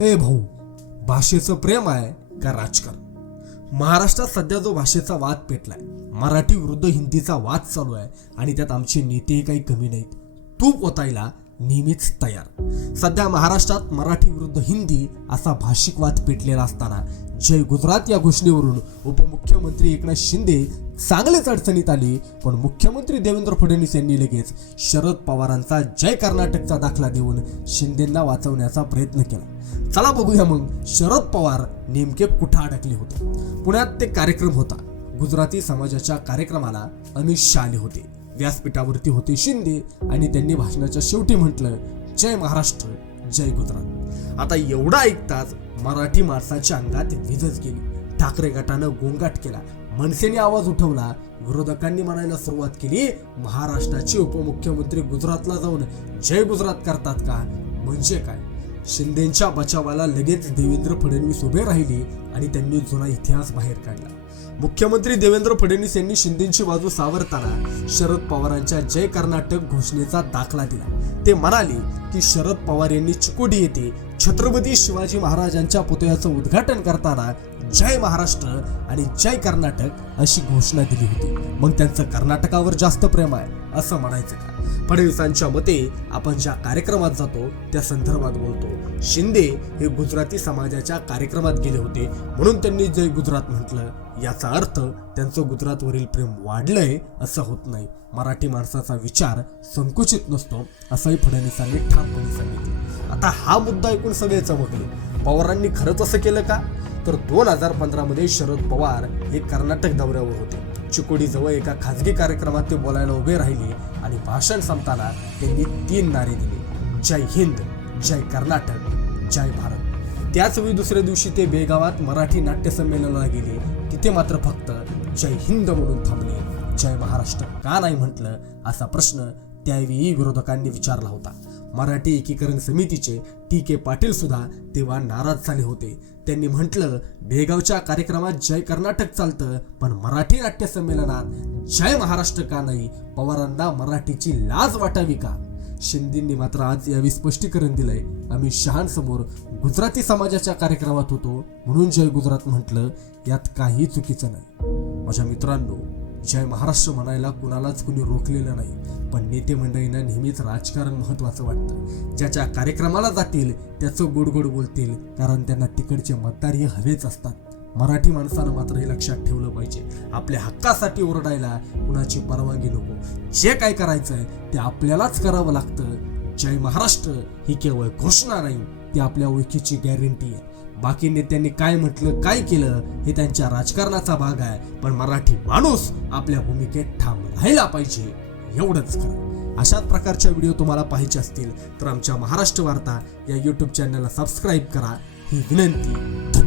ए भाऊ भाषेचं प्रेम आहे का राजकारण? महाराष्ट्रात सध्या जो भाषेचा वाद पेटलाय मराठी विरुद्ध हिंदीचा वाद चालू आहे आणि त्यात आमचे नेतेही काही कमी नाहीत. तूप ओतायला नेहमीच तयार. सध्या महाराष्ट्रात मराठी विरुद्ध हिंदी असा भाषिक वाद पेटलेला असताना जय गुजरात या घोषणेवरून उपमुख्यमंत्री एकनाथ शिंदे चांगलेच अडचणीत आले. पण मुख्यमंत्री देवेंद्र फडणवीस यांनी लगेच शरद पवारांचा जय कर्नाटकचा दाखला देऊन शिंदेंना वाचवण्याचा प्रयत्न केला. चला बघूया मग शरद पवार नेमके कुठं अडकले होते. पुण्यात ते कार्यक्रम होता. गुजराती समाजाच्या कार्यक्रमाला अमित शहा आले होते. व्यासपीठावरती होते शिंदे आणि त्यांनी भाषणाच्या शेवटी म्हटलं जय महाराष्ट्र जय गुजरात. आता एवढा ऐकताच मराठी माणसाच्या अंगात विजच गेली. ठाकरे गटानं गोंगाट केला. मनसेने आवाज उठवला. विरोधकांनी म्हणायला सुरुवात केली महाराष्ट्राचे उपमुख्यमंत्री गुजरातला जाऊन जय गुजरात करतात का? म्हणजे काय? शिंदेच्या बचावाला लगेच देवेंद्र फडणवीस उभे राहिले. आणि त्यांनी जुना इतिहास बाहेर काढला. मुख्यमंत्री देवेंद्र फडणवीस यांनी शिंदेची बाजू सावरताना शरद पवारांच्या जय कर्नाटक घोषणेचा दाखला दिला. ते म्हणाले की शरद पवार यांनी चिकोडी येथे छत्रपती शिवाजी महाराजांच्या पुतळ्याचं उद्घाटन करताना जय महाराष्ट्र आणि जय कर्नाटक अशी घोषणा दिली होती. मग त्यांचं कर्नाटकावर जास्त प्रेम आहे असं म्हणायचं का? फडणवीसांच्या मते आपण ज्या कार्यक्रमात जातो त्या संदर्भात बोलतो. शिंदे हे गुजराती समाजाच्या कार्यक्रमात गेले होते. म्हणून त्यांनी जय गुजरात म्हटलं याचा अर्थ त्यांचं गुजरातवरील प्रेम वाढलंय असं होत नाही. मराठी माणसाचा विचार संकुचित नसतो असंही फडणवीसांनी ठामपणे सांगितलं. आता हा मुद्दा ऐकून सगळे चमकले पवारांनी खरंच असं केलं का? तर दोन हजार पंधरामध्ये शरद पवार हे कर्नाटक दौऱ्यावर होते. चिकोडीजवळ एका खासगी कार्यक्रमात ते बोलायला उभे राहिले आणि भाषण संपताना त्यांनी तीन नारे दिले. जय हिंद जय कर्नाटक जय भारत. त्याच वेळी दुसऱ्या दिवशी ते बेगावात मराठी नाट्य संमेलनाला गेले. तिथे मात्र फक्त जय हिंद म्हणून थांबले. जय महाराष्ट्र का नाही म्हटलं असा प्रश्न त्यावेळी विरोधकांनी विचारला होता. मराठी एकीकरण समितीचे टी के पाटील सुद्धा तेव्हा नाराज झाले होते. त्यांनी म्हटलं बेगावच्या कार्यक्रमात जय कर्नाटक चालतं पण मराठी नाट्य संमेलनात जय महाराष्ट्र का नाही? पवारांना मराठीची लाज वाटावी का? शिंदेंनी मात्र आज यावेळी स्पष्टीकरण दिलंय. आम्ही शहांसमोर गुजराती समाजाच्या कार्यक्रमात होतो म्हणून जय गुजरात म्हटलं यात काही चुकीचं नाही. माझ्या मित्रांनो जय महाराष्ट्र म्हणायला कुणालाच कुणी रोखलेलं नाही पण नेते मंडळींना नेहमीच राजकारण महत्वाचं वाटतं. ज्याच्या कार्यक्रमाला जातील त्याचं गोडगोड गोड बोलतील कारण त्यांना तिकडचे मतदारही हवेच असतात. मराठी माणसानं मात्र हे लक्षात ठेवलं पाहिजे. आपल्या हक्कासाठी ओरडायला कुणाची परवानगी नको. जे काय करायचंय ते आपल्यालाच करावं लागतं. जय महाराष्ट्र ही केवळ घोषणा नाही ती आपल्या ओळखीची गॅरंटी आहे. बाकी नेत्यांनी काय म्हटलं काय केलं हे त्यांच्या राजकारणाचा भाग आहे. पण मराठी माणूस आपल्या भूमिकेत ठाम राहायला पाहिजे एवढंच खरं. अशाच प्रकारच्या व्हिडिओ तुम्हाला पाहिजे असतील तर आमच्या महाराष्ट्र वार्ता या यूट्यूब चॅनलला सबस्क्राईब करा. ही विनंती. धन्यवाद.